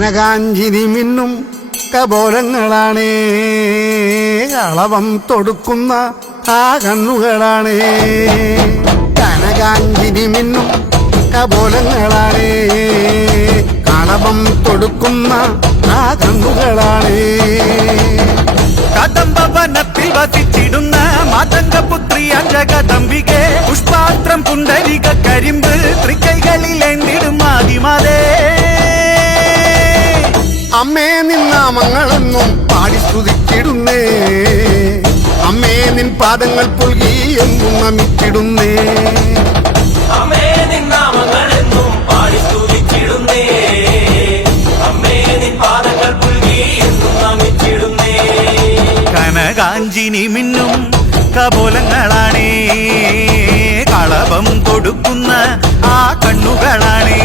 കനകാഞ്ചിരി മിന്നും കപോലങ്ങളാണേ, കളവം തൊടുക്കുന്ന ആ കണ്ണുകളാണേ. കനകാഞ്ചിരി മിന്നും കപോലങ്ങളാണേ, കളവം തൊടുക്കുന്ന ആ കണ്ണുകളാണേ. കദംബവനത്തിൽ വസിച്ചിടുന്ന മാതംഗപുത്രി അഞ്ജകദംബികെ, പുഷ്പാത്രം പുണ്ടരിക കരിമ്പ് തൃക്കൈകളിൽ എന്തിടും ആദിമാതേ. അമ്മേ നിന്നാമങ്ങളെന്നും പാടി സ്തുതിച്ചിടുന്നേ, അമ്മേ നിൻ പാദങ്ങൾ പുൽകി എന്നും നമിച്ചിടുന്നേ. അമ്മേ നിന്നാമങ്ങളെന്നും പാടി സ്തുതിച്ചിടുന്നേ, അമ്മേ നിൻ പാദങ്ങൾ പുൽകി എന്നും നമിച്ചിടുന്നേ. കനകാഞ്ചിനി മിന്നും കപോലങ്ങളാണേ, കളവം കൊടുക്കുന്ന ആ കണ്ണുകളാണേ.